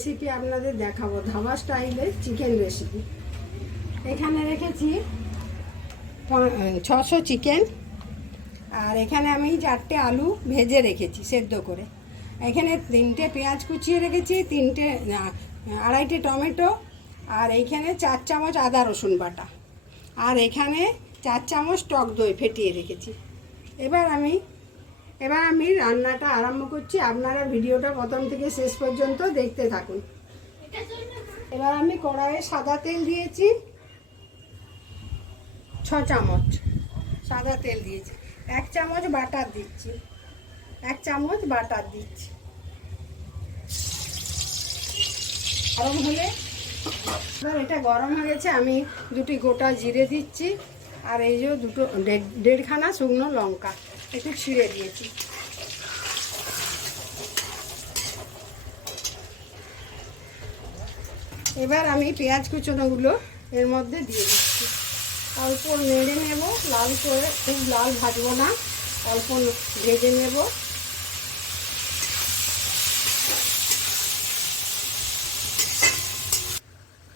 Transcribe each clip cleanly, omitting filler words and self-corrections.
Recipe আপনাদের দেখাবো, ধাবা স্টাইলের চিকেন রেসিপি। এখানে রেখেছি 600 চিকেন, আর এখানে আমি 4টে আলু ভেজে রেখেছি সেদ্ধ করে। এখানে 3টে পেঁয়াজ কুচিয়ে রেখেছি, 2.5টে টমেটো, আর এইখানে 4 চামচ আদা রসুন বাটা, আর এখানে 4 চামচ টক দই ফেটিয়ে রেখেছি। এবার আমি রান্নাটা আরম্ভ করছি। আপনারা ভিডিওটা প্রথম থেকে শেষ পর্যন্ত দেখতে থাকুন। এবার আমি কড়াইয়ে সাদা তেল দিয়েছি, 6 চামচ সাদা তেল দিয়েছি। 1 চামচ বাটার দিচ্ছি, 1 চামচ বাটার দিচ্ছি। গরম হলে, এবার এটা গরম হয়ে গেছে, আমি 2টি গোটা জিরে দিচ্ছি, আর এই যে 1.5খানা শুকনো লঙ্কা একটু ছিঁড়ে দিয়েছি। এবার আমি পেঁয়াজ কুচনোগুলো এর মধ্যে দিয়ে দিচ্ছি। অল্প নেড়ে নেব, লাল করে, খুব লাল ভাজবো না, অল্প ভেজে নেব।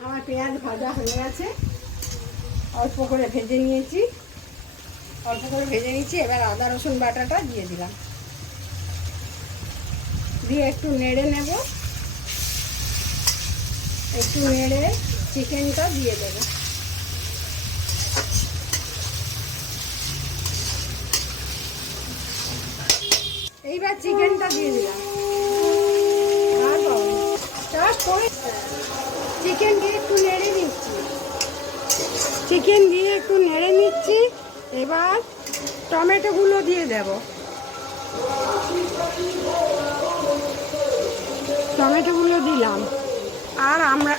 আমার পেঁয়াজ ভাজা হয়ে গেছে, অল্প করে ভেজে নিয়েছি, এবার আদা রসুন বাটাটা দিয়ে দিলাম, দিয়ে একটু নেড়ে নেব। একটু নেড়ে চিকেনটা দিয়ে দেবো। এইবার চিকেনটা দিয়ে দিলাম, চিকেন দিয়ে একটু নেড়ে নিচ্ছি। এবার টমেটোগুলো দিয়ে দেব, টমেটোগুলো দিলাম। আর আমরা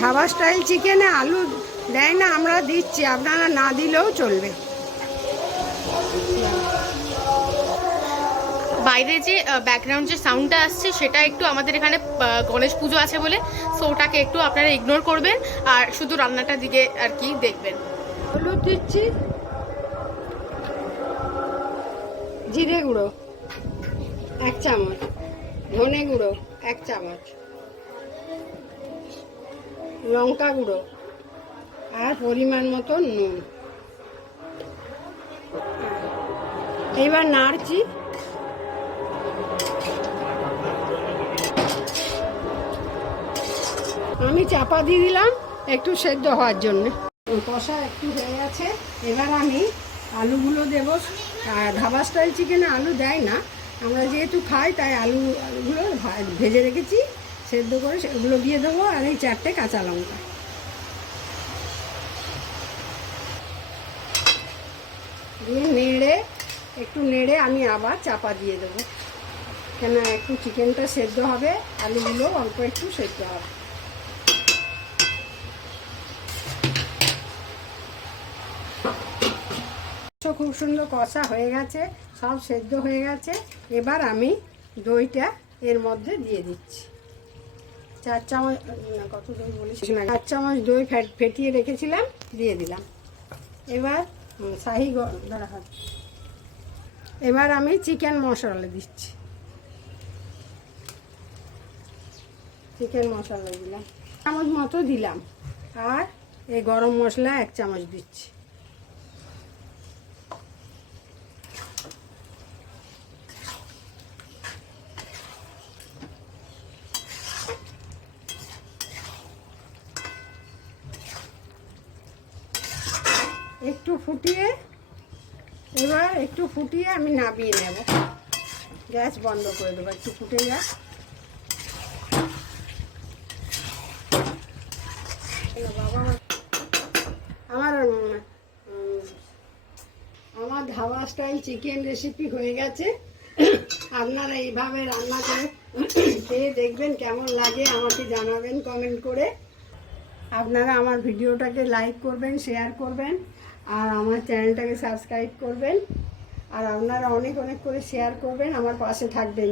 ধাবা স্টাইল চিকেনে আলু দেয় না, আমরা দিচ্ছি, আপনারা না দিলেও চলবে। বাইরে যে ব্যাকগ্রাউন্ড যে সাউন্ডটা আসছে সেটা একটু আমাদের এখানে গণেশ পুজো আছে বলে, সো ওটাকে একটু আপনারা ইগনোর করবেন, আর শুধু রান্নাটার দিকে আর কি দেখবেন। হলুদ দিচ্ছি, জিরে গুঁড়ো 1 চামচ, ধনে গুঁড়ো 1 চামচ, লঙ্কা গুঁড়ো, আর পরিমাণ মতো নুন। এবার নাড়ছি। আমি চাপা দিয়ে দিলাম একটু সেদ্ধ হওয়ার জন্য। কষা একটু হয়ে গেছে, এবার আমি আলুগুলো দেবো। ধাবা স্টাইল চিকেনে আলু দেয় না, আমরা যেহেতু খাই তাই আলুগুলো ভেজে রেখেছি সেদ্ধ করে, সেগুলো দিয়ে দেবো, আর এই 4টে কাঁচা লঙ্কা দিয়ে একটু নেড়ে আমি আবার চাপা দিয়ে দেবো, কেন একটু চিকেনটা সেদ্ধ হবে, আলুগুলো অল্প একটু সেদ্ধ হবে। খুব সুন্দর কষা হয়ে গেছে, সব সেদ্ধ হয়ে গেছে। এবার আমি দইটা এর মধ্যে দিয়ে দিচ্ছি। 4 চামচ, কত দই বলেছি, 4 চামচ দই ফেটিয়ে রেখেছিলাম, দিয়ে দিলাম। এবার আমি চিকেন মশলা দিচ্ছি, দিলাম 1 চামচ মতো দিলাম, আর এই গরম মশলা 1 চামচ দিচ্ছি। একটু ফুটিয়ে আমি নামিয়ে নেব, গ্যাস বন্ধ করে দেবো, একটু ফুটে যাক। আমার ধাবা স্টাইল চিকেন রেসিপি হয়ে গেছে। আপনারা এইভাবে রান্না করে খেয়ে দেখবেন, কেমন লাগে আমাকে জানাবেন কমেন্ট করে। আপনারা আমার ভিডিওটাকে লাইক করবেন, শেয়ার করবেন, আর আমার চ্যানেলটাকে সাবস্ক্রাইব করবেন, আর আপনারা অনেক অনেক করে শেয়ার করবেন, আমার পাশে থাকবেন।